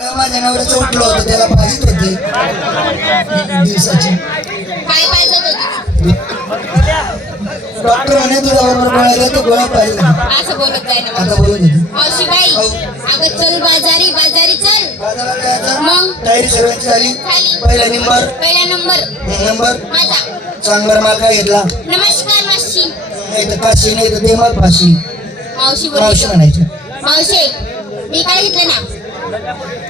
माझ्या नवऱ्याचं उठलं होतं त्याला पाहिजे होती दिवसाची काय पाहिजे होतं? डॉक्टर म्हणे तुझ्या बरोबर गोळ्या घेतो गोळ्या पाहिजे असं बोलत जाय ना. आता बोलत होती मावशीबाई अगं चल बाजारी बाजारी चल. बाजारात जायचं मग तयारी सर्वांची झाली झाली. पहिला नंबर पहिला नंबर माझा. सांग बरं माल काय घेतला नमस्कार मावशी. नाही तर पाचशे नाही तर ते माल पाचशे मावशी मावशी बोलली. म्हणायचं मावशी मी काय घेतलं ना.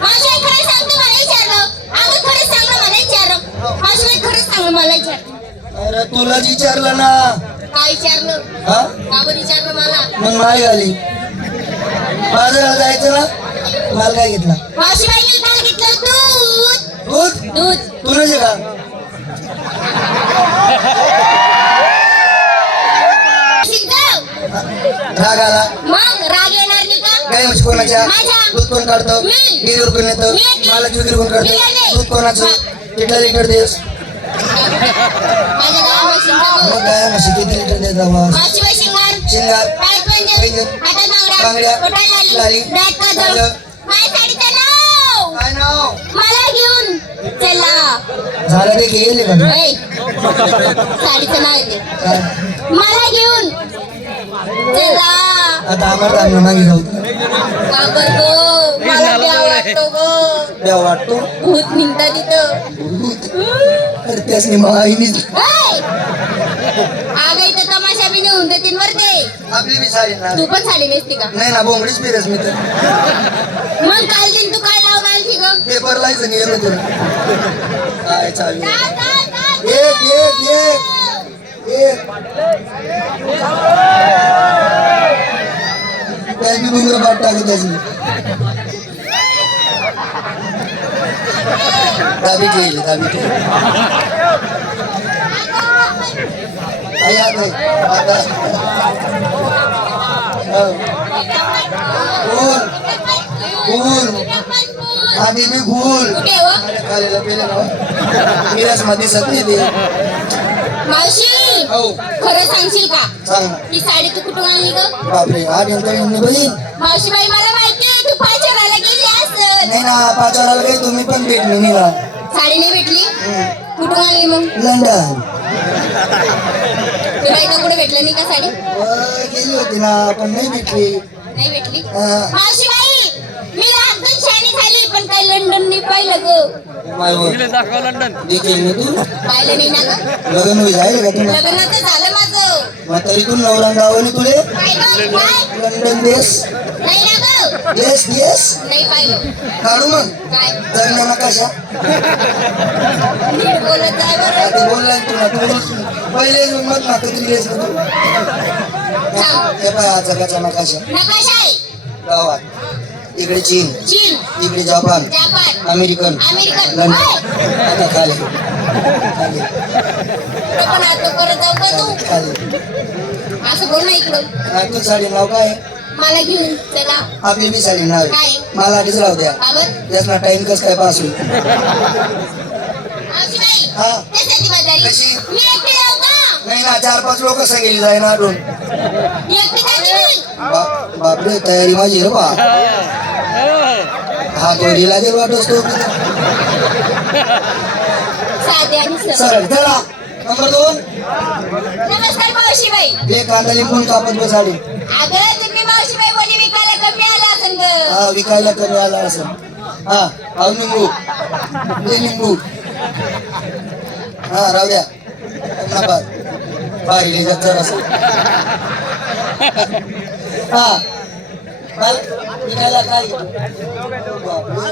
मावशी खरं सांगतो मला विचारलं. अगं खरं सांग ना मला विचारलं. मावशी खरं सांग ना मला विचारलं. अरे तुलाच विचारलं ना काय विचारलं? हा का बरं विचारलं मला? मग माल घाली बाजाराला जायचं ना माल काय घेतला मावशीबाई मी काल घेतलं दूध. दूध दूध तू नसे का राग आला मग राग येणार नाही का? गाय म्हशी कोणाच्या माझ्या. दूध कोण काढतं मी. गिरीवर कोण येतं मी. मालाची विक्री कोण मी करतं गेले. दूध कोणाचं किती लिटर देस माझ्या गावा शिंगार. मग गाय म्हशी किती लिटर देत आवाज मावशीबाई शिंगार. शिंगार पायात पंजन. पैंजण. हातात बांगड्या. बांगड्या. बोटाला लाली. लाली. डोळ्यात काजळ. काजळ. माझ्या साडीचं नाव. काय नाव मला घेऊन चला. झालं ते गेले का तू? ऐ, साडीचं नाव येते. काय? मला घेऊन चला. आता आम्हाला आम्ही मागे जाऊ का करतो? मला द्यावं वाटतो गं. देव वाटतो भूत निघता तिथं. अरे त्यासनी मग आईनीच ऐ, अगं इथं तमाशा बी नेऊन देतील वर ते. आपली बी साडी ना तू पण साडी नेसती का? नाही ना बोंगडीच पिरस मी तर मग काल दिन तू काय लावून आलती गं? पेपर लायचं नाही येत तुला काय चालू का, का, का? एक एक एक त्याची बुंगर बाट टाकत त्याची दाबी ठेवली दाबी ठेवली आई आता फूल फूल आधी मी फूल कुठे हो? खालेला पेलं ना मिराज मध्ये दिसत नाही ते मावशी हो खरं सांगशील का? सांग ना ही साडी तू कुठून आणली गं? बापरे आठ यंत्र बहीण मावशीबाई मला माहिती तू पाचोराला गेली असेल. नाही ना पाच वाराला काही तुम्ही पण भेटले नाही ना साडी नाही भेटली. कुठून आणली मग? लंडन तुला इथं कुठे भेटलं नाही का साडी? गेली होती ना पण नाही भेटली नाही भेटली. अं, मावशीबाई मी लहानपण शाणी झाली पण काही लंडन नाही पाहिलं गं. देखील ना तू पाहिलं नाही ना गं. लग्न होईल आहे का तुला लग्न तर झालं माझं. मग तरी तू नवरा गावाने तुले काय गं? काय? लंडन देश नाही ना गं. देश देश नाही पाहिलं. काढू मग काय? जगण्या कशा नीट बोलत जाय बरं. ते बोललाय तुला तू पहिले मत ना कधी देश ना तू सांग. हे पाय जगाचा नकाशा नकाशा आहे. गावात इकडे चीन चीन, इकडे Japan Japan, American American. London होय. आता खाली खाली कुठं पण हात करत जाऊ का तू? खाली असं बोल ना इकडं. तू साडी नाव काय मला घेऊन चला. आपली बी साडी नाव काय? आहे मला आधीच राहू द्या बाबर यासना टाइम कस काय पास होईल मावशीबाई हा त्यासाठी बाजारी कशी? मी एकटी जाऊ का? नाही ना 4-5 लोक सांगेली जाय ना अजून एकटी जाते मी. बापरे तयारी माझी रे बा हा दोरी लागेल वाटत तो साधे आणि सरळ. सरळ चला नंबर 2 नमस्कार मावशीबाई. एक कांदा लिंबून कापत बस साडी अगं तुम्ही मावशीबाई बोली विकायला कमी आला असेल गं. हा विकायला कमी आला असं हा हा निंबू हे निंबू हा राहू द्या नका बाहेर जर असं हा काय विकायला काय बापरे.